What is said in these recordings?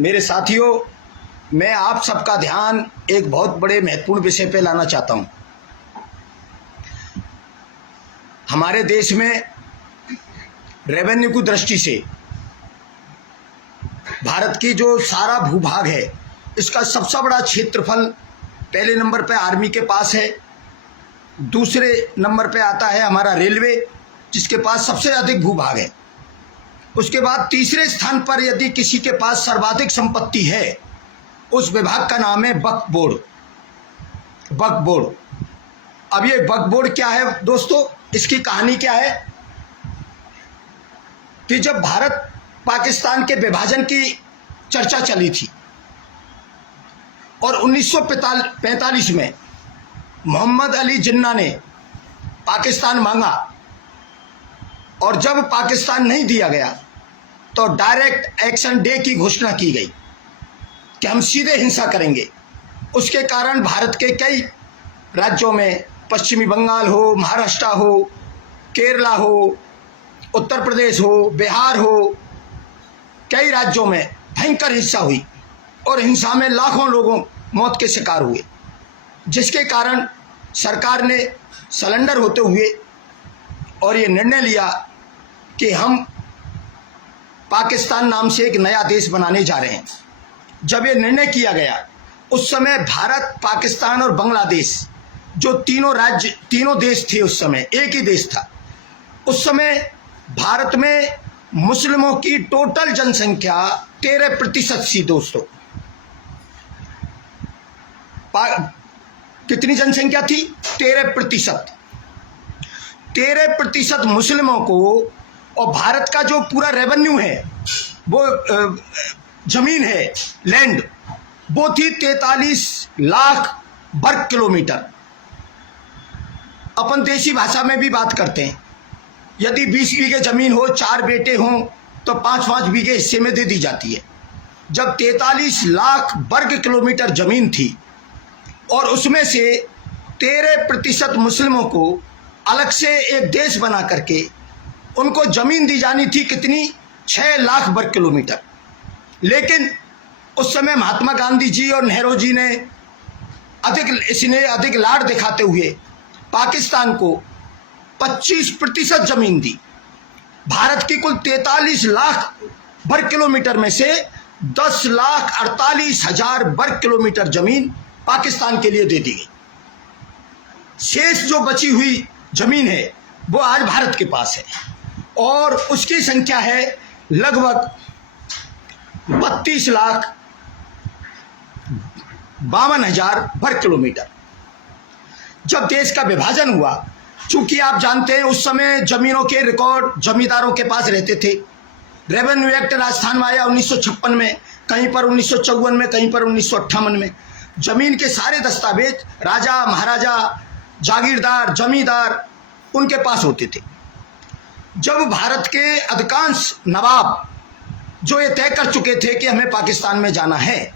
मेरे साथियों, मैं आप सबका ध्यान एक बहुत बड़े महत्वपूर्ण विषय पे लाना चाहता हूं। हमारे देश में रेवेन्यू की दृष्टि से भारत की जो सारा भूभाग है, इसका सबसे बड़ा क्षेत्रफल पहले नंबर पे आर्मी के पास है। दूसरे नंबर पे आता है हमारा रेलवे, जिसके पास सबसे अधिक भूभाग है। उसके बाद तीसरे स्थान पर यदि किसी के पास सर्वाधिक संपत्ति है, उस विभाग का नाम है वक्फ बोर्ड। वक्फ बोर्ड। अब ये वक्फ बोर्ड क्या है दोस्तों, इसकी कहानी क्या है कि जब भारत पाकिस्तान के विभाजन की चर्चा चली थी और 1945 में मोहम्मद अली जिन्ना ने पाकिस्तान मांगा और जब पाकिस्तान नहीं दिया गया तो डायरेक्ट एक्शन डे की घोषणा की गई कि हम सीधे हिंसा करेंगे। उसके कारण भारत के कई राज्यों में, पश्चिमी बंगाल हो, महाराष्ट्र हो, केरला हो, उत्तर प्रदेश हो, बिहार हो, कई राज्यों में भयंकर हिंसा हुई और हिंसा में लाखों लोगों मौत के शिकार हुए, जिसके कारण सरकार ने सरेंडर होते हुए और ये निर्णय लिया कि हम पाकिस्तान नाम से एक नया देश बनाने जा रहे हैं। जब ये निर्णय किया गया, उस समय भारत, पाकिस्तान और बांग्लादेश, जो तीनों देश थे, उस समय एक ही देश था। उस समय भारत में मुस्लिमों की टोटल जनसंख्या 13% थी दोस्तों। कितनी जनसंख्या थी? 13%। 13% मुस्लिमों को, और भारत का जो पूरा रेवेन्यू है, वो जमीन है, लैंड, वो थी 43 लाख वर्ग किलोमीटर। अपन देसी भाषा में भी बात करते हैं, यदि 20 बीघे जमीन हो, 4 बेटे हों, तो 5-5 बीघे हिस्से में दे दी जाती है। जब 43 लाख वर्ग किलोमीटर जमीन थी और उसमें से 13% मुस्लिमों को अलग से एक देश बना करके उनको जमीन दी जानी थी, कितनी? 6 लाख वर्ग किलोमीटर। लेकिन उस समय महात्मा गांधी जी और नेहरू जी ने अधिक लाड़ दिखाते हुए पाकिस्तान को 25% जमीन दी। भारत की कुल 43 लाख वर्ग किलोमीटर में से 10,48,000 वर्ग किलोमीटर जमीन पाकिस्तान के लिए दे दी गई। शेष जो बची हुई जमीन है, वो आज भारत के पास है और उसकी संख्या है लगभग 32,52,000 वर्ग किलोमीटर। जब देश का विभाजन हुआ, चूंकि आप जानते हैं उस समय जमीनों के रिकॉर्ड जमींदारों के पास रहते थे। रेवेन्यू एक्ट राजस्थान में आया 1956 में, कहीं पर 1954 में, कहीं पर 1958 में। जमीन के सारे दस्तावेज राजा, महाराजा, जागीरदार, जमींदार, उनके पास होते थे। जब भारत के अधिकांश नवाब जो ये तय कर चुके थे कि हमें पाकिस्तान में जाना है,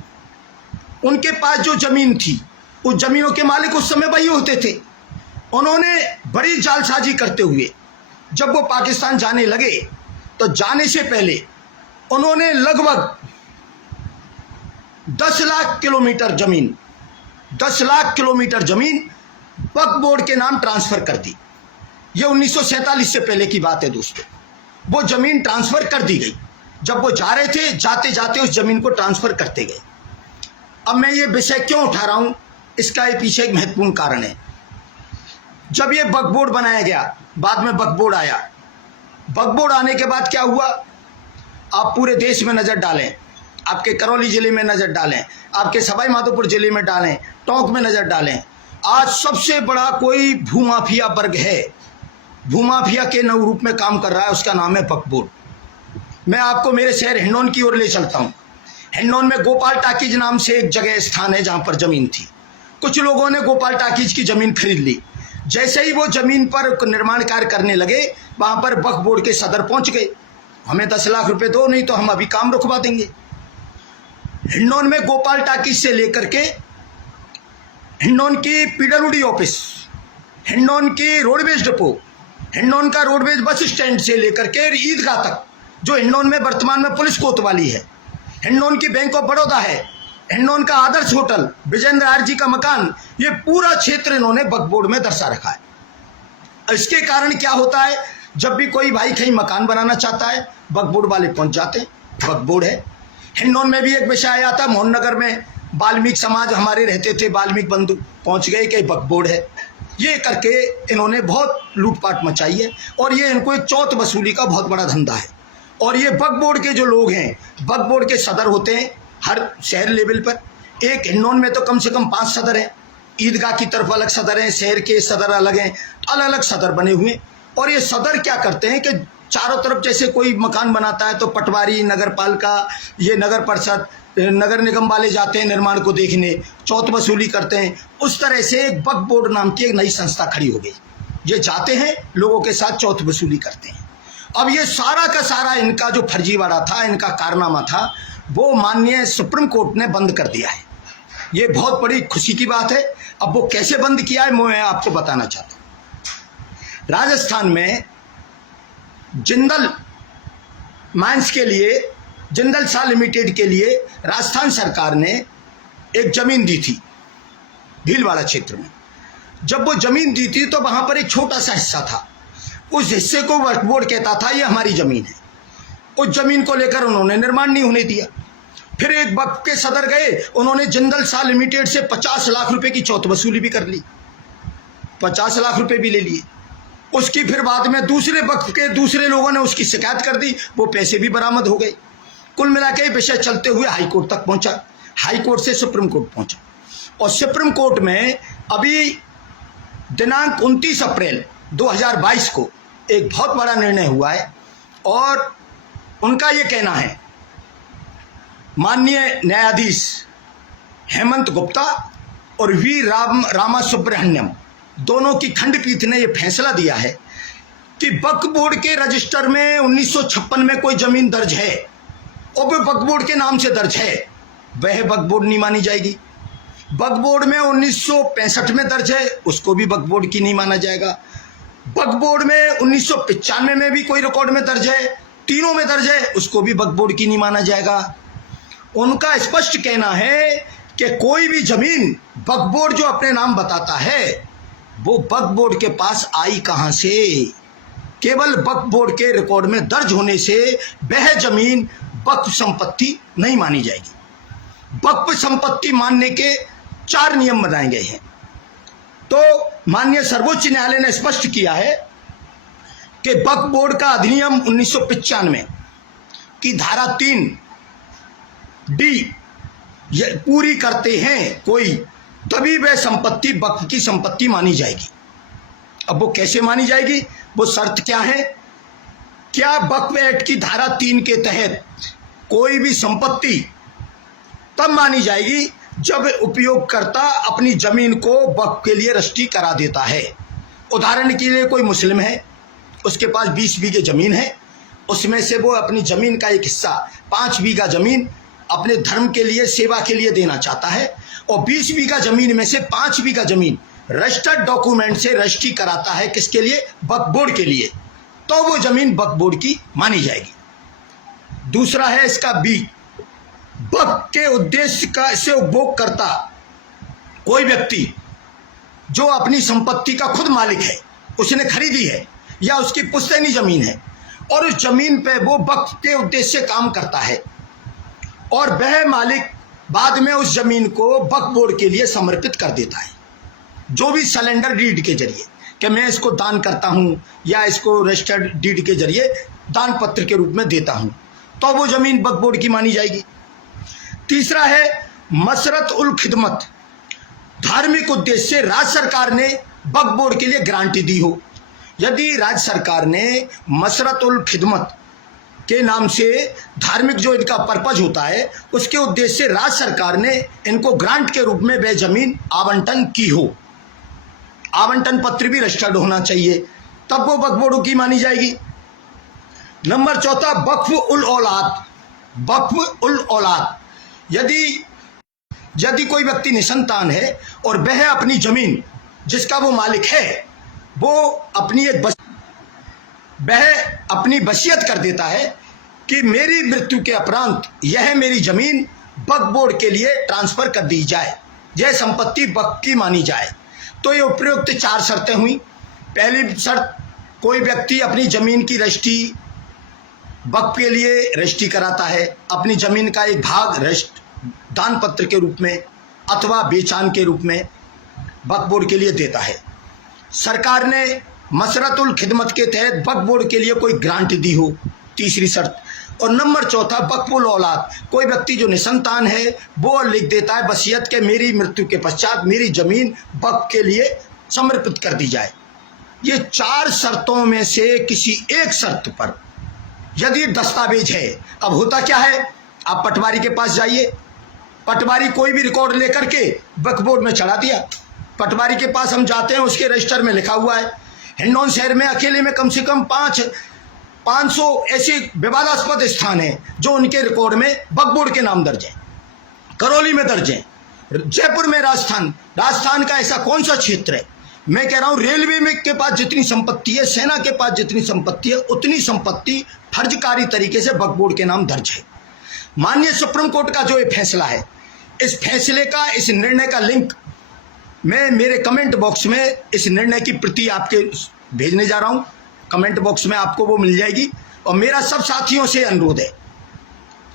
उनके पास जो जमीन थी, उस जमीनों के मालिक उस समय वही होते थे। उन्होंने बड़ी जालसाजी करते हुए जब वो पाकिस्तान जाने लगे, तो जाने से पहले उन्होंने लगभग 10 लाख किलोमीटर जमीन, 10 लाख किलोमीटर जमीन वक्फ बोर्ड के नाम ट्रांसफर कर दी। ये 1947 से पहले की बात है दोस्तों। वो जमीन ट्रांसफर कर दी गई। जब वो जा रहे थे, जाते जाते उस जमीन को ट्रांसफर करते गए। अब मैं ये विषय क्यों उठा रहा हूं, इसका ये पीछे एक महत्वपूर्ण कारण है। जब ये वक्फ बोर्ड बनाया गया, बाद में वक्फ बोर्ड आया। वक्फ बोर्ड आने के बाद क्या हुआ, आप पूरे देश में नजर डालें, आपके करौली जिले में नजर डालें, आपके सवाई माधोपुर जिले में डालें, टोंक में नजर डालें, आज सबसे बड़ा कोई भूमाफिया वर्ग है, भूमाफिया के नव रूप में काम कर रहा है, उसका नाम है वक्फ बोर्ड। मैं आपको मेरे शहर हिंडौन की ओर ले चलता हूं। हिंडौन में गोपाल टाकीज नाम से एक जगह स्थान है जहां पर जमीन थी। कुछ लोगों ने गोपाल टाकीज की जमीन खरीद ली। जैसे ही वो जमीन पर निर्माण कार्य करने लगे, वहां पर वक्फ बोर्ड के सदर पहुंच गए, हमें 10 लाख रुपए दो, नहीं तो हम अभी काम रुकवा देंगे। हिंडौन में गोपाल टाकीज से लेकर के हिंडौन की पीडब्ल्यूडी ऑफिस, हिंडौन की रोडवेज डिपो, हिंडौन का रोडवेज बस स्टैंड से लेकर के ईदगाह तक, जो हिंडौन में वर्तमान में पुलिस कोतवाली है, हिंडौन की बैंक ऑफ बड़ौदा है, हिंडौन का आदर्श होटल, विजेंद्र आर्य जी का मकान, ये पूरा क्षेत्र इन्होंने वक्फ बोर्ड में दर्शा रखा है। इसके कारण क्या होता है, जब भी कोई भाई कहीं मकान बनाना चाहता है वक्फ बोर्ड वाले पहुंच जाते हैं, वक्फ बोर्ड है। हिंडौन में भी एक विषय आया था, मोहन नगर में वाल्मीकि समाज हमारे रहते थे, वाल्मीकि बंधु पहुंच गए कि वक्फ बोर्ड है। ये करके इन्होंने बहुत लूटपाट मचाई है और ये इनको एक चौथ वसूली का बहुत बड़ा धंधा है। और ये वक्फ बोर्ड के जो लोग हैं, वक्फ बोर्ड के सदर होते हैं हर शहर लेवल पर। एक हिंडौन में तो कम से कम 5 सदर हैं, ईदगाह की तरफ अलग सदर हैं, शहर के सदर अलग हैं, अलग अलग सदर बने हुए हैं। और ये सदर क्या करते हैं कि चारों तरफ जैसे कोई मकान बनाता है तो पटवारी, नगर पालिका, ये नगर परिषद, नगर निगम वाले जाते हैं निर्माण को देखने, चौथ वसूली करते हैं। उस तरह से एक वक्फ बोर्ड नाम की एक नई संस्था खड़ी हो गई, ये जाते हैं लोगों के साथ चौथ वसूली करते हैं। अब ये सारा का सारा इनका जो फर्जीवाड़ा था, इनका कारनामा था, वो माननीय सुप्रीम कोर्ट ने बंद कर दिया है। ये बहुत बड़ी खुशी की बात है। अब वो कैसे बंद किया है मैं आपको बताना चाहता हूं। राजस्थान में जिंदल माइंस के लिए, जिंदल सा लिमिटेड के लिए राजस्थान सरकार ने एक जमीन दी थी भीलवाड़ा क्षेत्र में। जब वो जमीन दी थी तो वहां पर एक छोटा सा हिस्सा था, उस हिस्से को वक्फ बोर्ड कहता था ये हमारी जमीन है। उस जमीन को लेकर उन्होंने निर्माण नहीं होने दिया। फिर एक वक्फ के सदर गए, उन्होंने जिंदल सा लिमिटेड से 50 लाख रुपए की चौथ वसूली भी कर ली, 50 लाख रुपए भी ले लिए। उसकी फिर बाद में दूसरे वक्फ के दूसरे लोगों ने उसकी शिकायत कर दी, वो पैसे भी बरामद हो गए। कुल मिला के विषय चलते हुए हाई कोर्ट तक पहुंचा, हाई कोर्ट से सुप्रीम कोर्ट पहुंचा। और सुप्रीम कोर्ट में अभी दिनांक 29 अप्रैल 2022 को एक बहुत बड़ा निर्णय हुआ है। और उनका ये कहना है, माननीय न्यायाधीश हेमंत गुप्ता और वी रामा सुब्रह्मण्यम दोनों की खंडपीठ ने यह फैसला दिया है कि वक्फ बोर्ड के रजिस्टर में 1956 में कोई जमीन दर्ज है और वह वक्फ बोर्ड के नाम से दर्ज है, वह वक्फ बोर्ड नहीं मानी जाएगी। वक्फ बोर्ड में 1965 में दर्ज है, उसको भी वक्फ बोर्ड की नहीं माना जाएगा। वक्फ बोर्ड में 1995 में भी कोई रिकॉर्ड में दर्ज है, तीनों में दर्ज है, उसको भी वक्फ बोर्ड की नहीं माना जाएगा। उनका स्पष्ट कहना है कि कोई भी जमीन वक्फ बोर्ड जो अपने नाम बताता है वो वक्फ बोर्ड के पास आई कहां से, केवल वक्फ बोर्ड के रिकॉर्ड में दर्ज होने से वह जमीन वक्फ संपत्ति नहीं मानी जाएगी। वक्फ संपत्ति मानने के 4 नियम बनाए गए हैं। तो माननीय सर्वोच्च न्यायालय ने स्पष्ट किया है कि वक्फ बोर्ड का अधिनियम 1995 की धारा 3D ये पूरी करते हैं कोई, तभी वह संपत्ति वक्फ की संपत्ति मानी जाएगी। अब वो कैसे मानी जाएगी, वो शर्त क्या है, क्या वक्फ एक्ट की धारा 3 के तहत कोई भी संपत्ति तब मानी जाएगी जब उपयोगकर्ता अपनी जमीन को वक्फ के लिए रजिस्ट्री करा देता है। उदाहरण के लिए कोई मुस्लिम है, उसके पास 20 बीघे जमीन है, उसमें से वो अपनी जमीन का एक हिस्सा 5 बीघा जमीन अपने धर्म के लिए, सेवा के लिए देना चाहता है और 20 बीघा जमीन में से 5 बीघा जमीन रजिस्टर्ड डॉक्यूमेंट से रजिस्ट्री कराता है, किसके लिए, वक्फ बोर्ड के लिए, तो वो जमीन वक्फ बोर्ड की मानी जाएगी। दूसरा है इसका बी, वक्फ के उद्देश्य का से उपभोग करता कोई व्यक्ति जो अपनी संपत्ति का खुद मालिक है, उसने खरीदी है या उसकी पुश्तैनी जमीन है और उस जमीन पे वो वक्फ के उद्देश्य से काम करता है और वह मालिक बाद में उस जमीन को वक्फ बोर्ड के लिए समर्पित कर देता है, जो भी सलेंडर डीड के जरिए कि मैं इसको दान करता हूं या इसको रजिस्टर्ड डीड के जरिए दान पत्र के रूप में देता हूं, तो वो जमीन वक्फ बोर्ड की मानी जाएगी। तीसरा है मसरत उल खिदमत, धार्मिक उद्देश्य से राज्य सरकार ने वक्फ बोर्ड के लिए गारंटी दी हो। यदि राज्य सरकार ने मसरत उल खिदमत के नाम से धार्मिक जो इनका पर्पज होता है उसके उद्देश्य से राज्य सरकार ने इनको ग्रांट के रूप में वह जमीन आवंटन की हो, आवंटन पत्र भी रजिस्टर्ड होना चाहिए, तब वो वक्फ बोर्ड की मानी जाएगी। नंबर चौथा वक्फ उल औलाद, वक्फ उल औलाद, यदि कोई व्यक्ति निसंतान है और वह अपनी जमीन जिसका वो मालिक है वो अपनी वह अपनी वसीयत कर देता है कि मेरी मृत्यु के उपरांत यह मेरी जमीन वक्फ बोर्ड के लिए ट्रांसफर कर दी जाए, यह संपत्ति वक्फ की मानी जाए। तो ये उपयुक्त 4 शर्तें हुई। पहली शर्त, कोई व्यक्ति अपनी जमीन की रजिस्ट्री वक्फ के लिए रजिस्ट्री कराता है, अपनी जमीन का एक भाग दान पत्र के रूप में अथवा बेचान के रूप में वक्फ बोर्ड के लिए देता है। सरकार ने मसरतुल खिदमत के तहत वक्फ बोर्ड के लिए कोई ग्रांट दी हो, तीसरी शर्त। और नंबर चौथा, वक्फुल औलाद, कोई व्यक्ति जो निसंतान है वो लिख देता है वसीयत के मेरी मृत्यु के पश्चात मेरी जमीन वक्फ के लिए समर्पित कर दी जाए। ये 4 शर्तों में से किसी एक शर्त पर यदि दस्तावेज है, अब होता क्या है, आप पटवारी के पास जाइए, पटवारी कोई भी रिकॉर्ड लेकर के वक्फ बोर्ड में चढ़ा दिया। पटवारी के पास हम जाते हैं, उसके रजिस्टर में लिखा हुआ है। हिंडौन शहर में अकेले में कम से कम 500 ऐसे विवादास्पद स्थान हैं जो उनके रिकॉर्ड में वक्फ बोर्ड के नाम दर्ज है। करौली में दर्ज है, जयपुर में, राजस्थान का ऐसा कौन सा क्षेत्र है, मैं कह रहा हूं रेलवे में के पास जितनी संपत्ति है, सेना के पास जितनी संपत्ति है, उतनी संपत्ति फर्जकारी तरीके से वक्फ बोर्ड के नाम दर्ज है। माननीय सुप्रीम कोर्ट का जो ये फैसला है, इस फैसले का, इस निर्णय का लिंक मैं मेरे कमेंट बॉक्स में इस निर्णय की प्रति आपके भेजने जा रहा हूं। कमेंट बॉक्स में आपको वो मिल जाएगी। और मेरा सब साथियों से अनुरोध है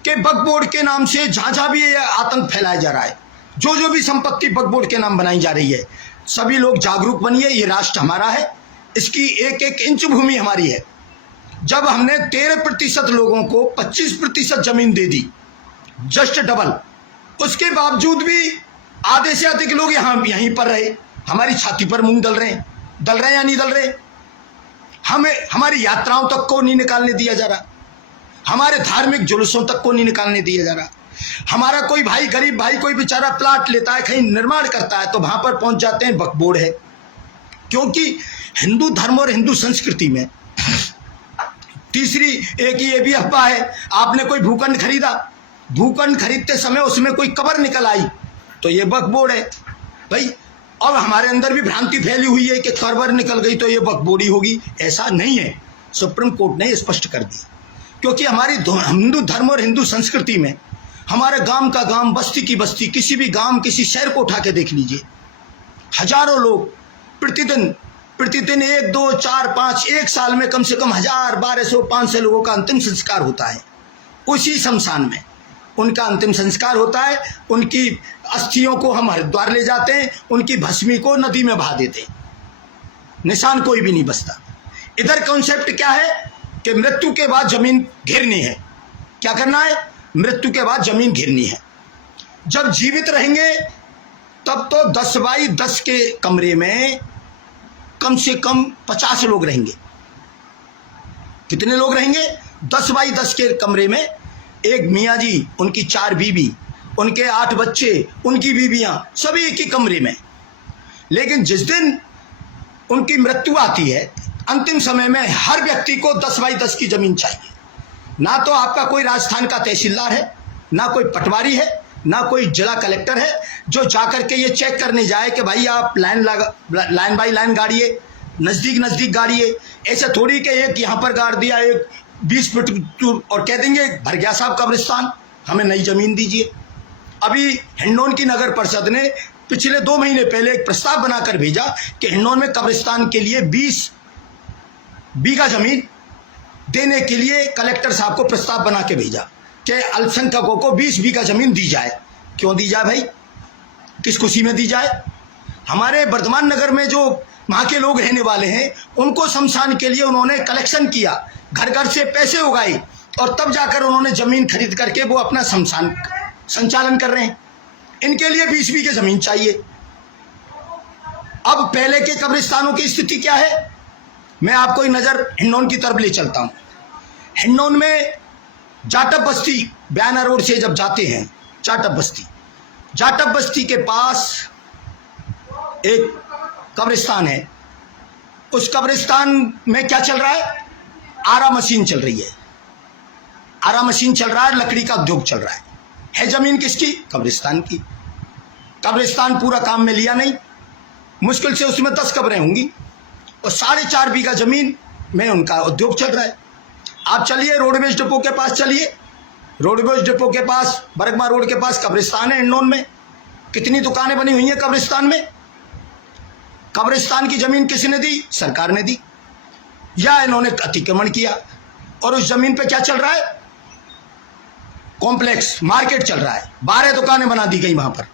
कि वक्फ बोर्ड के नाम से जहां जहां भी ये आतंक फैलाया जा रहा है, जो भी संपत्ति वक्फ बोर्ड के नाम बनाई जा रही है, सभी लोग जागरूक बनिए। ये राष्ट्र हमारा है, इसकी एक एक इंच भूमि हमारी है। जब हमने 13% लोगों को 25% जमीन दे दी, जस्ट डबल, उसके बावजूद भी आधे से अधिक लोग यहीं पर रहे, हमारी छाती पर मूंग दल रहे हैं या नहीं दल रहे। हमें हमारी यात्राओं तक को नहीं निकालने दिया जा रहा, हमारे धार्मिक जुलूसों तक को नहीं निकालने दिया जा रहा। हमारा कोई भाई, गरीब भाई, कोई बेचारा प्लाट लेता है, कहीं निर्माण करता है, तो वहां पर पहुंच जाते हैं वक्फ बोर्ड है। क्योंकि हिंदू धर्म और हिंदू संस्कृति में तीसरी एक ये भी अफवाह है, आपने कोई भूखंड खरीदा, भूखंड खरीदते समय उसमें कोई कब्र निकल आई तो ये वक्फ बोर्ड है भाई। अब हमारे अंदर भी भ्रांति फैली हुई है कि कब्र निकल गई तो ये वक्फ बोर्ड ही होगी, ऐसा नहीं है। सुप्रीम कोर्ट ने स्पष्ट कर दी, क्योंकि हमारी हिंदू धर्म और हिंदू संस्कृति में हमारे गांव का गांव, बस्ती की बस्ती, किसी भी गांव, किसी शहर को उठा के देख लीजिए, हजारों लोग प्रतिदिन 1, 2, 4, 5 एक साल में कम से कम 1000, 1200, 500 लोगों का अंतिम संस्कार होता है। उसी शमशान में उनका अंतिम संस्कार होता है। उनकी अस्थियों को हम हरिद्वार ले जाते हैं, उनकी भस्मी को नदी में बहा देते हैं, निशान कोई भी नहीं बचता। इधर कॉन्सेप्ट क्या है कि मृत्यु के बाद जमीन घेरनी है। क्या करना है? मृत्यु के बाद जमीन घेरनी है। जब जीवित रहेंगे तब तो 10 बाई 10 के कमरे में कम से कम 50 लोग रहेंगे। कितने लोग रहेंगे? 10 बाई 10 के कमरे में एक मियाँ जी, उनकी 4 बीवी, उनके 8 बच्चे, उनकी बीवियां, सभी एक ही कमरे में। लेकिन जिस दिन उनकी मृत्यु आती है, अंतिम समय में हर व्यक्ति को 10 बाई 10 की जमीन चाहिए। ना तो आपका कोई राजस्थान का तहसीलदार है, ना कोई पटवारी है, ना कोई जिला कलेक्टर है जो जाकर के ये चेक करने जाए कि भाई आप लाइन बाई लाइन गाड़िए, नजदीक गाड़िए। ऐसा थोड़ी कि एक यहाँ पर गाड़ दिया, एक 20 फीट दूर और कह देंगे भर गया साहब कब्रिस्तान, हमें नई जमीन दीजिए। अभी हिंडौन की नगर परिषद ने पिछले 2 महीने पहले एक प्रस्ताव बनाकर भेजा कि हिंडौन में कब्रिस्तान के लिए 20 बीघा जमीन देने के लिए कलेक्टर साहब को प्रस्ताव बना के भेजा कि अल्पसंख्यकों को 20 बीघा जमीन दी जाए। क्यों दी जाए भाई? किस खुशी में दी जाए? हमारे वर्धमान नगर में जो वहां के लोग रहने वाले हैं, उनको शमशान के लिए उन्होंने कलेक्शन किया, घर घर से पैसे उगाए और तब जाकर उन्होंने जमीन खरीद करके वो अपना शमशान संचालन कर रहे हैं। इनके लिए 20 बीघे जमीन चाहिए। अब पहले के कब्रिस्तानों की स्थिति क्या है, मैं आपको एक नजर हिंडौन की तरफ ले चलता हूं। हिंडौन में जाटव बस्ती, बयाना रोड से जब जाते हैं, जाटव बस्ती के पास एक कब्रिस्तान है। उस कब्रिस्तान में क्या चल रहा है? आरा मशीन चल रही है, आरा मशीन चल रहा है, लकड़ी का उद्योग चल रहा है जमीन किसकी? कब्रिस्तान की। कब्रिस्तान पूरा काम में लिया नहीं, मुश्किल से उसमें 10 कब्रें होंगी और 4.5 बीघा जमीन में उनका उद्योग चल रहा है। आप चलिए रोडवेज डिपो के पास, चलिए रोडवेज डिपो के पास, बरगमा रोड के पास कब्रिस्तान है हिंडौन में। कितनी दुकानें बनी हुई हैं कब्रिस्तान में। कब्रिस्तान की जमीन किसने दी? सरकार ने दी, या इन्होंने अतिक्रमण किया। और उस जमीन पे क्या चल रहा है? कॉम्प्लेक्स मार्केट चल रहा है, 12 दुकानें बना दी गई वहां पर।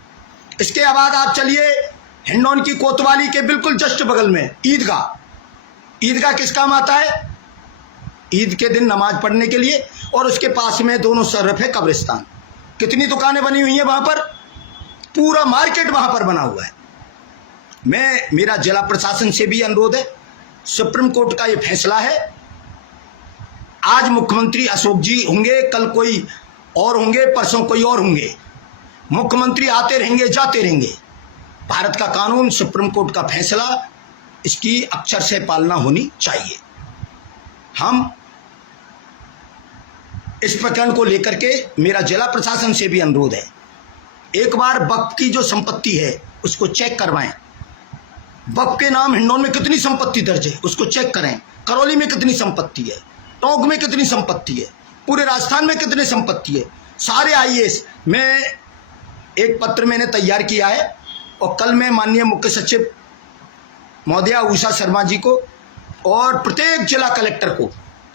इसके बाद आप चलिए हिंडौन की कोतवाली के बिल्कुल जस्ट बगल में ईदगाह। ईदगाह किस काम आता है? ईद के दिन नमाज पढ़ने के लिए। और उसके पास में दोनों तरफ है कब्रिस्तान। कितनी दुकानें बनी हुई हैं वहां पर, पूरा मार्केट वहां पर बना हुआ है। मेरा जिला प्रशासन से भी अनुरोध है, सुप्रीम कोर्ट का ये फैसला है। आज मुख्यमंत्री अशोक जी होंगे, कल कोई और होंगे, परसों कोई और होंगे। मुख्यमंत्री आते रहेंगे, जाते रहेंगे। भारत का कानून, सुप्रीम कोर्ट का फैसला, इसकी अक्षर से पालना होनी चाहिए। हम इस प्रकरण को लेकर के मेरा जिला प्रशासन से भी अनुरोध है, एक बार वक्फ की जो संपत्ति है उसको चेक करवाएं। वक्फ के नाम हिंडौन में कितनी संपत्ति दर्ज है उसको चेक करें। करौली में कितनी संपत्ति है, टोंक में कितनी संपत्ति है, पूरे राजस्थान में कितनी संपत्ति है। सारे आईएएस में एक पत्र मैंने तैयार किया है और कल मैं माननीय मुख्य सचिव महोदया उषा शर्मा जी को और प्रत्येक जिला कलेक्टर को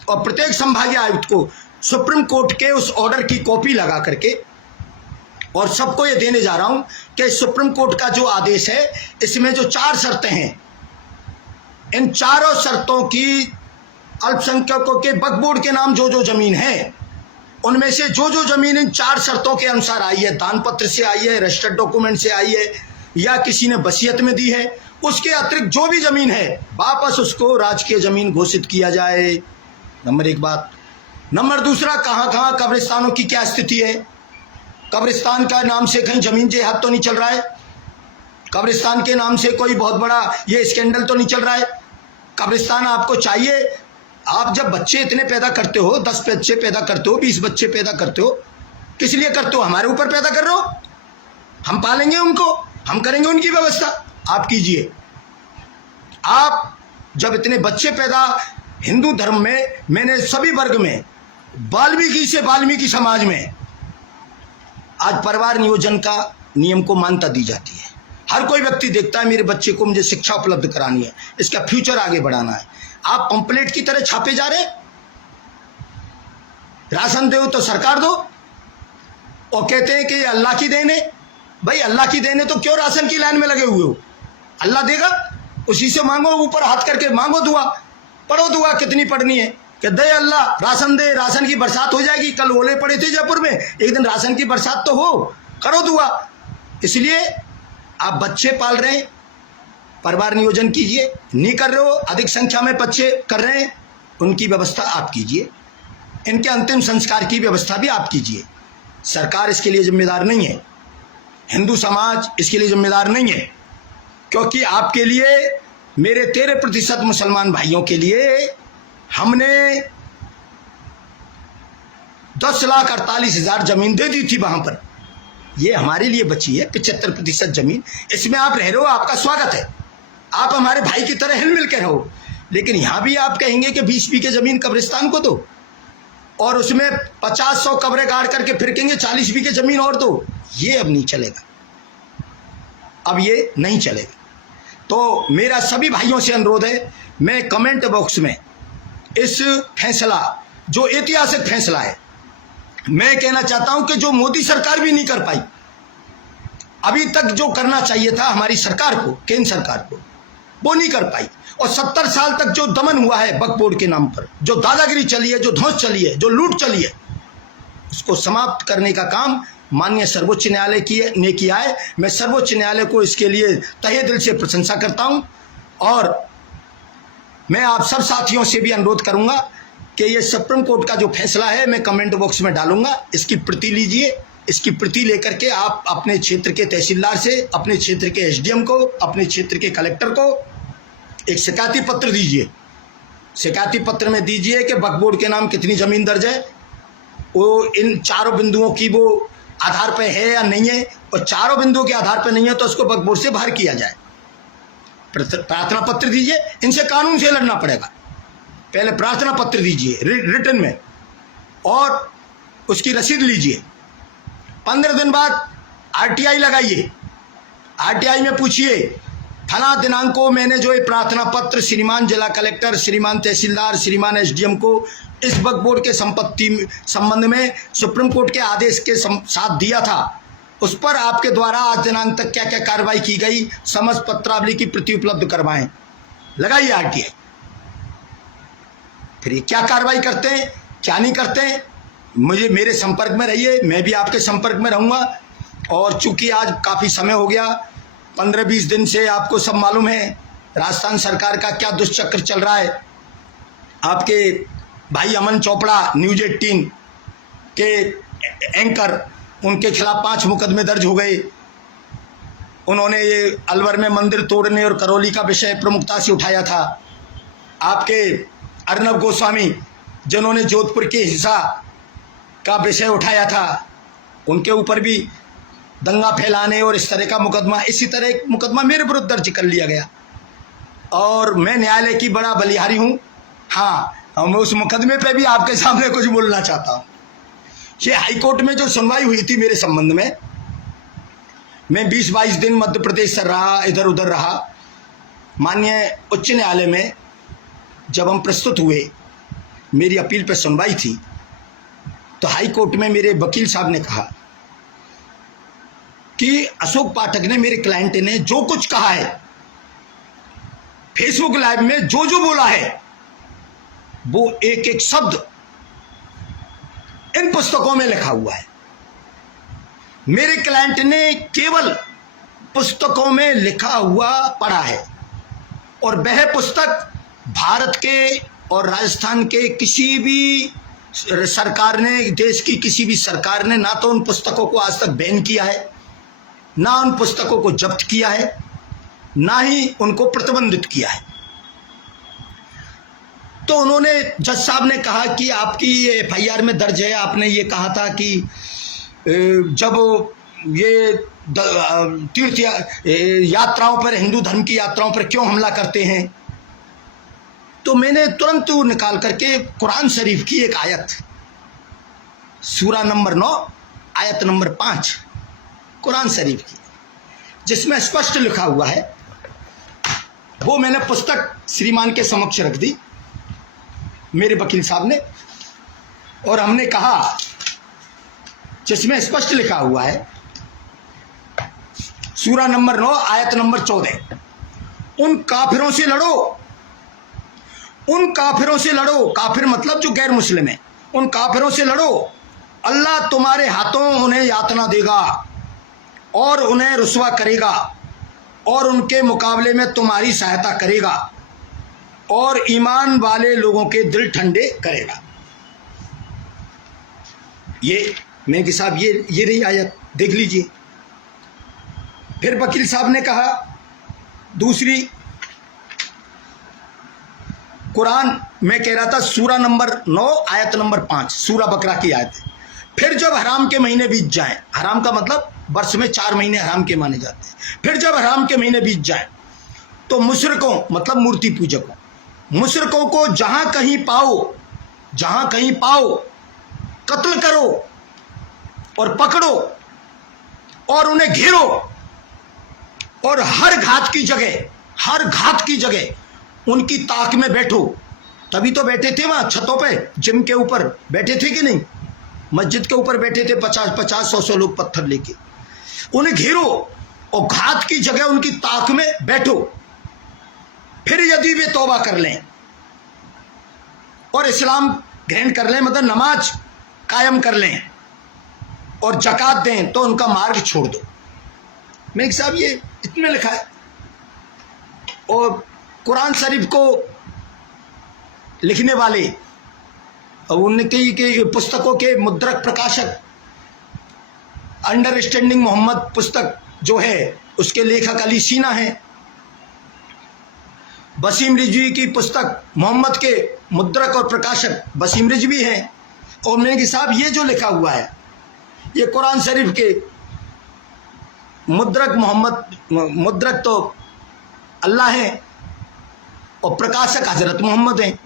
और प्रत्येक संभागीय आयुक्त को सुप्रीम कोर्ट के उस ऑर्डर की कॉपी लगा करके और सबको ये देने जा रहा हूं कि सुप्रीम कोर्ट का जो आदेश है इसमें जो 4 शर्तें हैं, इन चारों शर्तों की अल्पसंख्यकों के वक्फ बोर्ड के नाम जो जो जमीन है उनमें से जो जो जमीन इन 4 शर्तों के अनुसार आई है, दान पत्र से आई है, रजिस्टर्ड डॉक्यूमेंट से आई है या किसी ने वसीयत में दी है, उसके अतिरिक्त जो भी जमीन है वापस उसको राजकीय जमीन घोषित किया जाए। नंबर 1 बात। नंबर 2, कहाँ कब्रिस्तानों की क्या स्थिति है? कब्रिस्तान का नाम से कहीं जमीन जेहाद तो नहीं चल रहा है? कब्रिस्तान के नाम से कोई बहुत बड़ा ये स्कैंडल तो नहीं चल रहा है? कब्रिस्तान आपको चाहिए। आप जब बच्चे इतने पैदा करते हो, 10 बच्चे पैदा करते हो, 20 बच्चे पैदा करते हो, किस लिए करते हो? हमारे ऊपर पैदा कर रहे हो, हम पालेंगे उनको, हम करेंगे उनकी व्यवस्था, आप कीजिए। आप जब इतने बच्चे पैदा, हिंदू धर्म में मैंने सभी वर्ग में, वाल्मीकि से वाल्मीकि समाज में आज परिवार नियोजन का नियम को मान्यता दी जाती है। हर कोई व्यक्ति देखता है मेरे बच्चे को मुझे शिक्षा उपलब्ध करानी है, इसका फ्यूचर आगे बढ़ाना है। आप पंपलेट की तरह छापे जा रहे, राशन दो तो सरकार दो, और कहते हैं कि अल्लाह की देन है। भाई अल्लाह की देन है तो क्यों राशन की लाइन में लगे हुए हो? अल्लाह देगा, उसी से मांगो, ऊपर हाथ करके मांगो दुआ, पढ़ो दुआ कितनी पढ़नी है कि दे अल्लाह राशन दे, राशन की बरसात हो जाएगी। कल ओले पड़े थे जयपुर में, एक दिन राशन की बरसात तो हो, करो दुआ। इसलिए आप बच्चे पाल रहे हैं, परिवार नियोजन कीजिए। नहीं कर रहे हो, अधिक संख्या में बच्चे कर रहे हैं, उनकी व्यवस्था आप कीजिए। इनके अंतिम संस्कार की व्यवस्था भी आप कीजिए। सरकार इसके लिए जिम्मेदार नहीं है, हिंदू समाज इसके लिए जिम्मेदार नहीं है, क्योंकि आपके लिए, मेरे 13% मुसलमान भाइयों के लिए हमने 10,48,000 जमीन दे दी थी वहां पर। ये हमारे लिए बची है 75% जमीन। इसमें आप रह रहे हो, आपका स्वागत है, आप हमारे भाई की तरह हिल मिल के रहो। लेकिन यहां भी आप कहेंगे कि 20 बीघे जमीन कब्रिस्तान को दो और उसमें 50-100 कब्रें गाड़ करके फिर कहेंगे 40 बीघे जमीन और दो। ये अब नहीं चलेगा, अब ये नहीं चलेगा। तो मेरा सभी भाइयों से अनुरोध है, मैं कमेंट बॉक्स में इस फैसला, जो ऐतिहासिक फैसला है, मैं कहना चाहता हूं कि जो मोदी सरकार भी नहीं कर पाई, अभी तक जो करना चाहिए था हमारी सरकार को, केंद्र सरकार को, वो नहीं कर पाई। और 70 साल तक जो दमन हुआ है वक्फ बोर्ड के नाम पर, जो दादागिरी चली है, जो धौंस चली है, जो लूट चली है, उसको समाप्त करने का काम माननीय सर्वोच्च न्यायालय ने किया है। मैं सर्वोच्च न्यायालय को इसके लिए तहे दिल से प्रशंसा करता हूं। और मैं आप सब साथियों से भी अनुरोध करूंगा कि ये सुप्रीम कोर्ट का जो फैसला है मैं कमेंट बॉक्स में डालूंगा, इसकी प्रति लीजिए। इसकी प्रति लेकर के आप अपने क्षेत्र के तहसीलदार से, अपने क्षेत्र के एसडीएम को, अपने क्षेत्र के कलेक्टर को एक शिकायती पत्र दीजिए। शिकायती पत्र में दीजिए कि वक्फ बोर्ड के नाम कितनी जमीन दर्ज है, वो इन चारों बिंदुओं की वो आधार पर है या नहीं है, और चारों बिंदुओं के आधार पर नहीं है तो उसको वक्फ बोर्ड से बाहर किया जाए। प्रार्थना पत्र दीजिए, इनसे कानून से लड़ना पड़ेगा। पहले प्रार्थना पत्र दीजिए रिटर्न में और उसकी रसीद लीजिए। 15 दिन बाद आरटीआई लगाइए। आरटीआई में पूछिए फला दिनांक को मैंने जो ये प्रार्थना पत्र श्रीमान जिला कलेक्टर, श्रीमान तहसीलदार, श्रीमान एसडीएम को इस वक्फ बोर्ड के संपत्ति संबंध में सुप्रीम कोर्ट के आदेश के साथ दिया था, उस पर आपके द्वारा आज दिनांक तक क्या क्या कार्रवाई की गई, समस्त पत्रावली की प्रति उपलब्ध करवाएं। लगाइए आरटीआई। फिर ये क्या कार्रवाई करते हैं, क्या नहीं करते हैं, मुझे मेरे संपर्क में रहिए, मैं भी आपके संपर्क में रहूँगा। और चूंकि आज काफ़ी समय हो गया, 15-20 दिन से आपको सब मालूम है राजस्थान सरकार का क्या दुष्चक्र चल रहा है। आपके भाई अमन चोपड़ा न्यूज़ 18 के एंकर, उनके खिलाफ 5 मुकदमे दर्ज हो गए। उन्होंने ये अलवर में मंदिर तोड़ने और करौली का विषय प्रमुखता से उठाया था। आपके अर्नब गोस्वामी जिन्होंने जोधपुर के हिस्सा का विषय उठाया था, उनके ऊपर भी दंगा फैलाने और इस तरह का मुकदमा, इसी तरह एक मुकदमा मेरे विरुद्ध दर्ज कर लिया गया और मैं न्यायालय की बड़ा बलिहारी हूँ। हाँ, मैं उस मुकदमे पे भी आपके सामने कुछ बोलना चाहता हूँ। ये हाईकोर्ट में जो सुनवाई हुई थी मेरे संबंध में, मैं 20-22 दिन मध्य प्रदेश से रहा, इधर उधर रहा। माननीय उच्च न्यायालय में जब हम प्रस्तुत हुए, मेरी अपील पर सुनवाई थी, तो हाई कोर्ट में मेरे वकील साहब ने कहा कि अशोक पाठक ने, मेरे क्लाइंट ने जो कुछ कहा है फेसबुक लाइव में, जो जो बोला है, वो एक एक शब्द इन पुस्तकों में लिखा हुआ है। मेरे क्लाइंट ने केवल पुस्तकों में लिखा हुआ पढ़ा है और वह पुस्तक भारत के और राजस्थान के किसी भी सरकार ने, देश की किसी भी सरकार ने ना तो उन पुस्तकों को आज तक बैन किया है, ना उन पुस्तकों को जब्त किया है, ना ही उनको प्रतिबंधित किया है। तो उन्होंने, जज साहब ने कहा कि आपकी एफआईआर में दर्ज है, आपने ये कहा था कि जब ये तीर्थ यात्राओं पर, हिंदू धर्म की यात्राओं पर क्यों हमला करते हैं। तो मैंने तुरंत निकाल करके कुरान शरीफ की एक आयत, सूरा नंबर 9 आयत नंबर 5 कुरान शरीफ की, जिसमें स्पष्ट लिखा हुआ है, वो मैंने पुस्तक श्रीमान के समक्ष रख दी, मेरे वकील साहब ने, और हमने कहा, जिसमें स्पष्ट लिखा हुआ है, सूरा नंबर 9 आयत नंबर 14, उन काफिरों से लड़ो, उन काफिरों से लड़ो, काफिर मतलब जो गैर मुस्लिम है, उन काफिरों से लड़ो, अल्लाह तुम्हारे हाथों उन्हें यातना देगा और उन्हें रुसवा करेगा और उनके मुकाबले में तुम्हारी सहायता करेगा और ईमान वाले लोगों के दिल ठंडे करेगा। ये मैं कि साहब ये रही आयत, देख लीजिए। फिर वकील साहब ने कहा, दूसरी कुरान में कह रहा था, सूरा नंबर 9 आयत नंबर 5, सूरा बकरा की आयत है, फिर जब हराम के महीने बीत जाएं, हराम का मतलब वर्ष में 4 महीने हराम के माने जाते हैं, फिर जब हराम के महीने बीत जाएं तो मुशरिकों मतलब मूर्ति पूजकों, मुशरिकों को जहां कहीं पाओ कत्ल करो और पकड़ो और उन्हें घेरो और हर घात की जगह उनकी ताक में बैठो। तभी तो बैठे थे वहां छतों पे, जिम के ऊपर बैठे थे कि नहीं, मस्जिद के ऊपर बैठे थे 50-100 लोग पत्थर लेके। उन्हें घेरो और घात की जगह उनकी ताक में बैठो। फिर यदि वे तौबा कर लें और इस्लाम ग्रहण कर लें, मतलब नमाज कायम कर लें और जकात दें, तो उनका मार्ग छोड़ दो। मेरे साहब ये इतने लिखा है। और कुरान शरीफ को लिखने वाले और उनकी पुस्तकों के मुद्रक प्रकाशक, अंडरस्टैंडिंग मोहम्मद पुस्तक जो है, उसके लेखक अली सीना है। वसीम रिजवी की पुस्तक मोहम्मद के मुद्रक और प्रकाशक वसीम रिजवी हैं। और मेरे साहब ये जो लिखा हुआ है, ये कुरान शरीफ के मुद्रक तो अल्लाह है और प्रकाशक हजरत मोहम्मद हैं।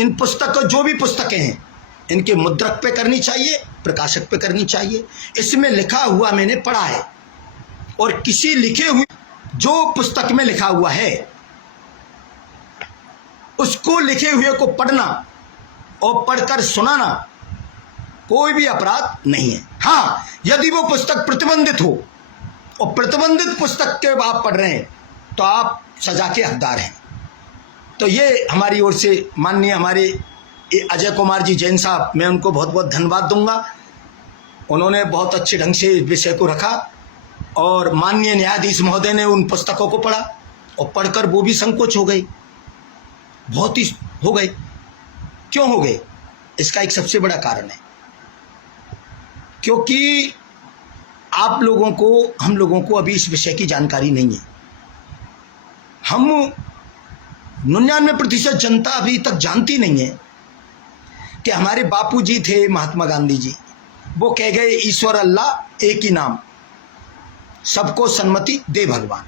इन पुस्तकों, जो भी पुस्तकें हैं, इनके मुद्रक पे करनी चाहिए, प्रकाशक पे करनी चाहिए। इसमें लिखा हुआ मैंने पढ़ा है, और किसी लिखे हुए, जो पुस्तक में लिखा हुआ है उसको लिखे हुए को पढ़ना और पढ़कर सुनाना कोई भी अपराध नहीं है। हाँ, यदि वो पुस्तक प्रतिबंधित हो और प्रतिबंधित पुस्तक के आप पढ़ रहे हैं तो आप सजा के हकदार हैं। तो ये हमारी ओर से माननीय हमारे अजय कुमार जी जैन साहब, मैं उनको बहुत बहुत धन्यवाद दूंगा। उन्होंने बहुत अच्छे ढंग से इस विषय को रखा, और माननीय न्यायाधीश महोदय ने उन पुस्तकों को पढ़ा, और पढ़कर वो भी संकोच हो गए, बहुत ही हो गए। क्यों हो गए? इसका एक सबसे बड़ा कारण है, क्योंकि आप लोगों को, हम लोगों को अभी इस विषय की जानकारी नहीं है। हम 99% जनता अभी तक जानती नहीं है कि हमारे बापू जी थे महात्मा गांधी जी, वो कह गए ईश्वर अल्लाह एक ही नाम, सबको सन्मति दे भगवान।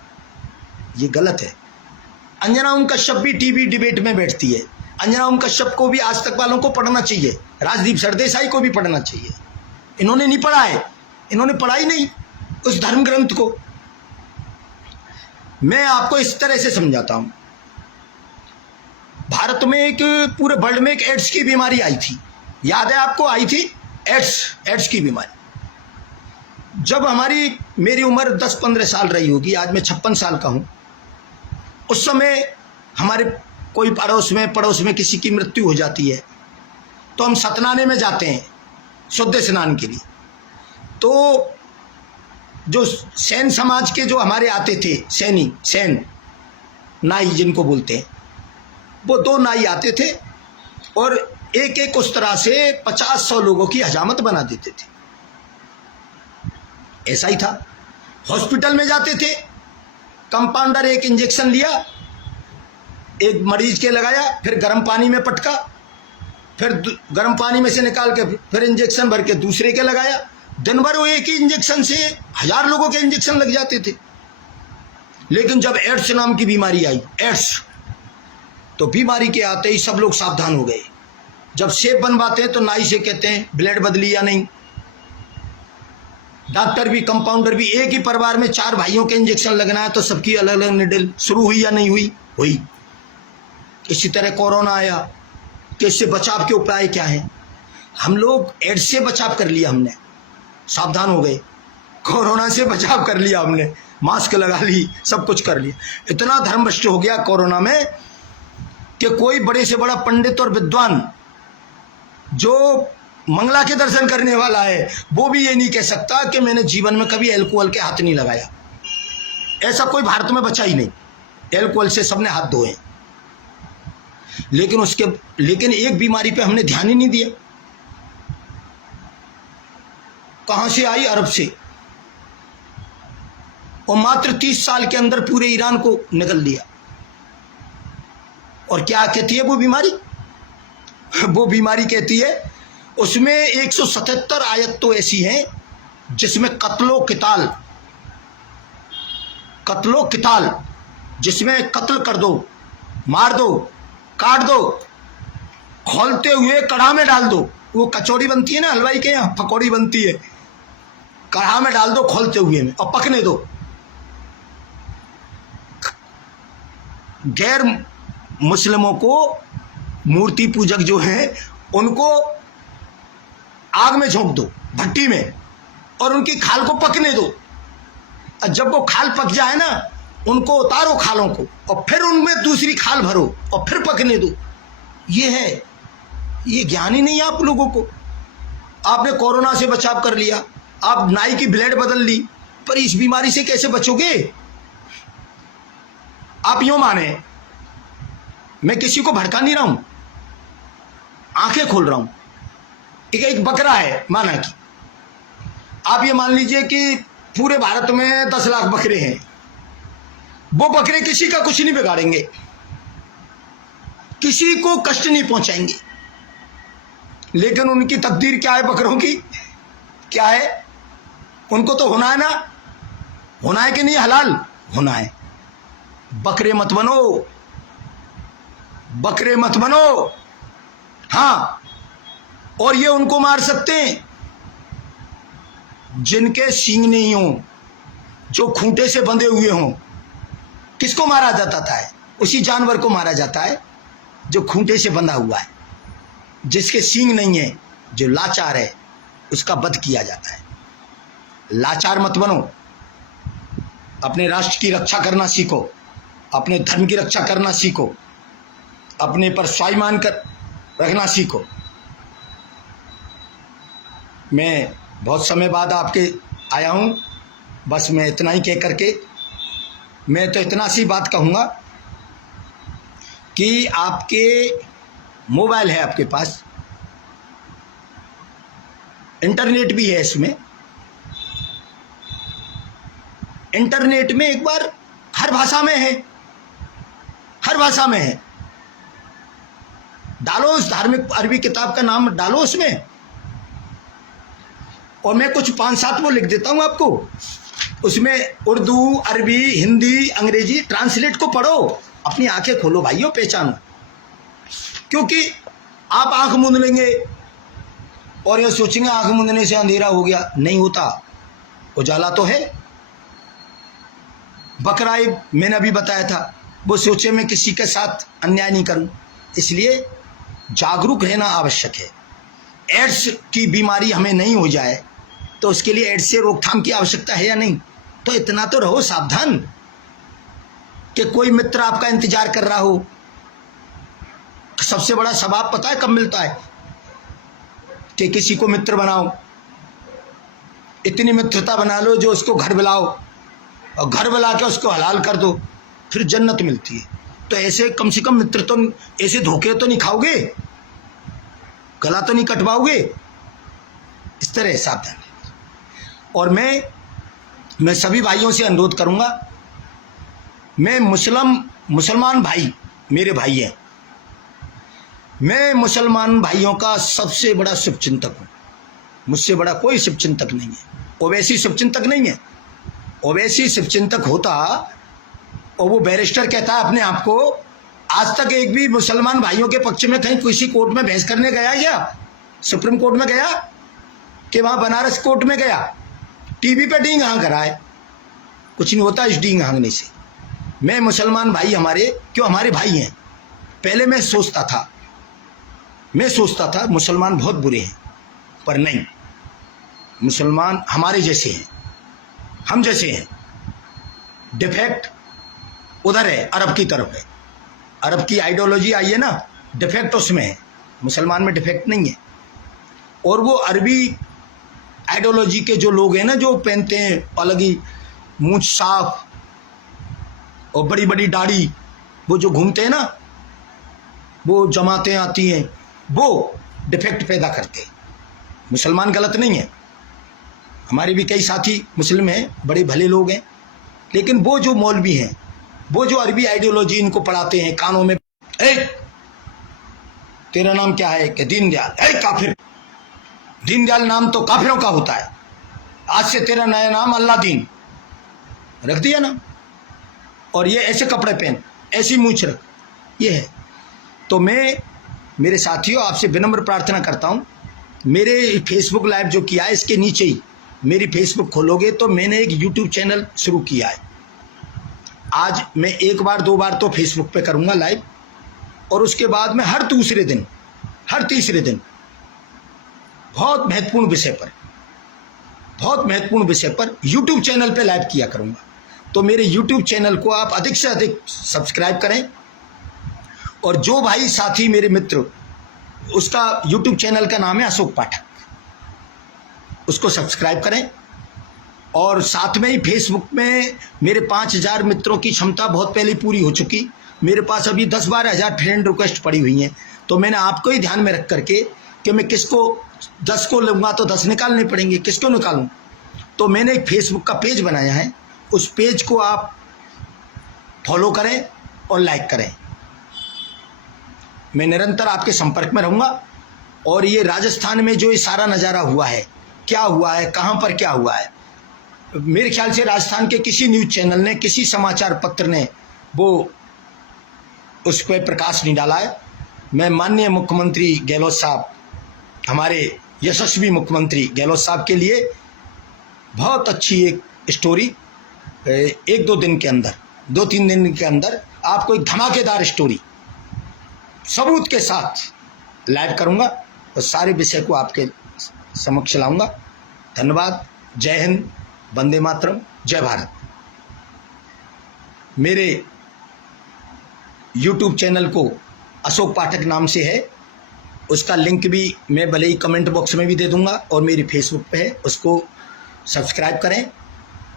ये गलत है। अंजना ओम कश्यप भी टीवी डिबेट में बैठती है। अंजना ओम कश्यप को भी आज तक वालों को पढ़ना चाहिए, राजदीप सरदेसाई को भी पढ़ना चाहिए। इन्होंने नहीं पढ़ा है, इन्होंने पढ़ा ही नहीं उस धर्म ग्रंथ को। मैं आपको इस तरह से समझाता हूं। भारत में एक, पूरे वर्ल्ड में एक एड्स की बीमारी आई थी, याद है आपको? आई थी एड्स की बीमारी। जब मेरी उम्र 10-15 साल रही होगी, आज मैं 56 साल का हूं। उस समय हमारे कोई पड़ोस में किसी की मृत्यु हो जाती है तो हम सतनाने में जाते हैं शुद्ध स्नान के लिए। तो जो सैन समाज के जो हमारे आते थे, सैन नाई जिनको बोलते हैं, वो 2 नाई आते थे और एक एक उस तरह से 50-100 लोगों की हजामत बना देते थे। ऐसा ही था। हॉस्पिटल में जाते थे, कंपाउंडर एक इंजेक्शन लिया, एक मरीज के लगाया, फिर गर्म पानी में पटका, फिर गर्म पानी में से निकाल के फिर इंजेक्शन भर के दूसरे के लगाया। दिन भर वो एक ही इंजेक्शन से 1000 लोगों के इंजेक्शन लग जाते थे। लेकिन जब एड्स नाम की बीमारी आई, तो बीमारी के आते ही सब लोग सावधान हो गए। जब सेब बनवाते हैं तो नाई से कहते हैं ब्लेड बदली या नहीं। डॉक्टर भी, कंपाउंडर भी, एक ही परिवार में 4 भाइयों के इंजेक्शन लगना है तो सबकी अलग अलग निडल शुरू हुई या नहीं हुई? हुई। इसी तरह कोरोना आया कि इससे बचाव के उपाय क्या है? हम लोग एड्स से बचाव कर लिया, हमने सावधान हो गए। कोरोना से बचाव कर लिया हमने, मास्क लगा ली, सब कुछ कर लिया। इतना धर्मभ्रष्ट हो गया कोरोना में कि कोई बड़े से बड़ा पंडित और विद्वान जो मंगला के दर्शन करने वाला है वो भी ये नहीं कह सकता कि मैंने जीवन में कभी एल्कोहल के हाथ नहीं लगाया। ऐसा कोई भारत में बचा ही नहीं। एल्कोहल से सबने हाथ धोए। लेकिन एक बीमारी पे हमने ध्यान ही नहीं दिया। कहां से आई? अरब से, और मात्र 30 साल के अंदर पूरे ईरान को निगल दिया। और क्या कहती है वो बीमारी? वो बीमारी कहती है, उसमें 177 आयत तो ऐसी हैं जिसमें कत्लो किताल, जिसमें कत्ल कर दो, मार दो, काट दो, खोलते हुए कढ़ा में डाल दो। वो कचौड़ी बनती है ना, हलवाई के यहाँ पकौड़ी बनती है, कढ़ा में डाल दो खोलते हुए में और पकने दो। गैर मुस्लिमों को, मूर्ति पूजक जो हैं, उनको आग में झोंक दो, भट्टी में, और उनकी खाल को पकने दो। और जब वो खाल पक जाए ना, उनको उतारो खालों को, और फिर उनमें दूसरी खाल भरो और फिर पकने दो। ये है, ये ज्ञान ही नहीं है आप लोगों को। आपने कोरोना से बचाव कर लिया, आप नाई की ब्लेड बदल ली, पर इस बीमारी से कैसे बचोगे? आप यूं माने, मैं किसी को भड़का नहीं रहा हूं, आंखें खोल रहा हूं। एक बकरा है, माना कि आप ये मान लीजिए कि पूरे भारत में 10 लाख बकरे हैं। वो बकरे किसी का कुछ नहीं बिगाड़ेंगे, किसी को कष्ट नहीं पहुंचाएंगे। लेकिन उनकी तकदीर क्या है? बकरों की क्या है? उनको तो होना है ना, होना है कि नहीं? हलाल होना है। बकरे मत बनो, बकरे मत बनो। हाँ, और ये उनको मार सकते हैं जिनके सींग नहीं हो, जो खूंटे से बंधे हुए हों। किसको मारा जाता है? उसी जानवर को मारा जाता है जो खूंटे से बंधा हुआ है, जिसके सींग नहीं है, जो लाचार है, उसका वध किया जाता है। लाचार मत बनो, अपने राष्ट्र की रक्षा करना सीखो, अपने धर्म की रक्षा करना सीखो, अपने पर स्वाभिमान कर रखना सीखो। मैं बहुत समय बाद आपके आया हूँ, बस मैं इतना ही कह करके मैं तो इतना सी बात कहूँगा कि आपके मोबाइल है, आपके पास इंटरनेट भी है, इसमें इंटरनेट में एक बार हर भाषा में है, हर भाषा में है। डालो उस धार्मिक अरबी किताब का नाम डालो उसमें, और मैं कुछ 5-7 वो लिख देता हूं आपको। उसमें उर्दू, अरबी, हिंदी, अंग्रेजी ट्रांसलेट को पढ़ो, अपनी आंखें खोलो भाइयों, पहचानो। क्योंकि आप आंख मूंद लेंगे और ये सोचेंगे आंख मूंदने से अंधेरा हो गया, नहीं होता, उजाला तो है। बकराइब मैंने अभी बताया था, वो सोचे मैं किसी के साथ अन्याय नहीं करूं, इसलिए जागरूक रहना आवश्यक है। एड्स की बीमारी हमें नहीं हो जाए तो उसके लिए एड्स से रोकथाम की आवश्यकता है या नहीं? तो इतना तो रहो सावधान कि कोई मित्र आपका इंतजार कर रहा हो। सबसे बड़ा सवाब पता है कब मिलता है? कि किसी को मित्र बनाओ, इतनी मित्रता बना लो जो उसको घर बुलाओ, और घर बुला के उसको हलाल कर दो, फिर जन्नत मिलती है। तो ऐसे कम से कम मित्र तो, ऐसे धोखे तो नहीं खाओगे, गला तो नहीं कटवाओगे, इस तरह सावधान। और मैं सभी भाइयों से अनुरोध करूंगा, मैं मुसलमान भाई मेरे भाई हैं, मैं मुसलमान भाइयों का सबसे बड़ा शुभचिंतक हूं, मुझसे बड़ा कोई शुभचिंतक नहीं है। ओवैसी शुभचिंतक नहीं है, ओवैसी शुभचिंतक होता और वो बैरिस्टर कहता है अपने आप को, आज तक एक भी मुसलमान भाइयों के पक्ष में कहीं किसी कोर्ट में बहस करने गया क्या? सुप्रीम कोर्ट में गया कि वहां बनारस कोर्ट में गया? टीवी पे डींग हाँक रहा है, कुछ नहीं होता इस डींग हाँकने से। मैं मुसलमान भाई हमारे, क्यों हमारे भाई हैं। पहले मैं सोचता था मुसलमान बहुत बुरे हैं, पर नहीं, मुसलमान हमारे जैसे हैं, हम जैसे हैं। डिफेक्ट उधर है, अरब की तरफ है, अरब की आइडियोलॉजी आई है ना, डिफेक्ट उसमें है, मुसलमान में डिफेक्ट नहीं है। और वो अरबी आइडियोलॉजी के जो लोग हैं ना, जो पहनते हैं अलग ही मूंछ साफ और बड़ी बड़ी दाढ़ी, वो जो घूमते हैं ना, वो जमातें आती हैं, वो डिफेक्ट पैदा करते हैं। मुसलमान गलत नहीं है, हमारे भी कई साथी मुस्लिम हैं, बड़े भले लोग हैं, लेकिन वो जो मौलवी हैं, वो जो अरबी आइडियोलॉजी इनको पढ़ाते हैं कानों में, तेरा नाम क्या है? कि दीनदयाल। काफिर, दीनदयाल नाम तो काफिरों का होता है, आज से तेरा नया नाम अल्लादीन रख दिया ना, और ये ऐसे कपड़े पहन, ऐसी मूंछ रख, ये है। तो मैं मेरे साथियों आपसे विनम्र प्रार्थना करता हूं, मेरे फेसबुक लाइव जो किया है इसके नीचे ही मेरी फेसबुक खोलोगे तो मैंने एक यूट्यूब चैनल शुरू किया है। आज मैं 1 बार 2 बार तो फेसबुक पे करूंगा लाइव, और उसके बाद में हर दूसरे दिन, हर तीसरे दिन बहुत महत्वपूर्ण विषय पर यूट्यूब चैनल पे लाइव किया करूंगा। तो मेरे यूट्यूब चैनल को आप अधिक से अधिक सब्सक्राइब करें, और जो भाई साथी मेरे मित्र, उसका यूट्यूब चैनल का नाम है अशोक पाठक, उसको सब्सक्राइब करें। और साथ में ही फेसबुक में मेरे 5000 मित्रों की क्षमता बहुत पहले पूरी हो चुकी, मेरे पास अभी 10-12 हज़ार फ्रेंड रिक्वेस्ट पड़ी हुई हैं। तो मैंने आपको ही ध्यान में रख करके कि मैं किसको 10 को लूँगा तो 10 निकालने पड़ेंगे, किसको निकालूँ, तो मैंने एक फेसबुक का पेज बनाया है, उस पेज को आप फॉलो करें और लाइक करें। मैं निरंतर आपके संपर्क में रहूँगा। और ये राजस्थान में जो ये सारा नज़ारा हुआ है, क्या हुआ है, कहाँ पर क्या हुआ है, मेरे ख्याल से राजस्थान के किसी न्यूज़ चैनल ने, किसी समाचार पत्र ने वो उस पर प्रकाश नहीं डाला है। मैं माननीय मुख्यमंत्री गहलोत साहब, हमारे यशस्वी मुख्यमंत्री गहलोत साहब के लिए बहुत अच्छी एक स्टोरी 1-2 दिन के अंदर, 2-3 दिन के अंदर आपको एक धमाकेदार स्टोरी सबूत के साथ लाइव करूंगा और सारे विषय को आपके समक्ष लाऊंगा। धन्यवाद। जय हिंद, वंदे मातरम, जय भारत। मेरे YouTube चैनल को अशोक पाठक नाम से है, उसका लिंक भी मैं भले ही कमेंट बॉक्स में भी दे दूंगा, और मेरी फेसबुक पे है, उसको सब्सक्राइब करें,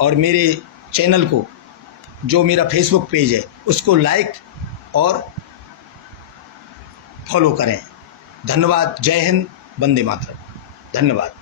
और मेरे चैनल को, जो मेरा फेसबुक पेज है, उसको लाइक और फॉलो करें। धन्यवाद। जय हिंद, वंदे मातरम। धन्यवाद।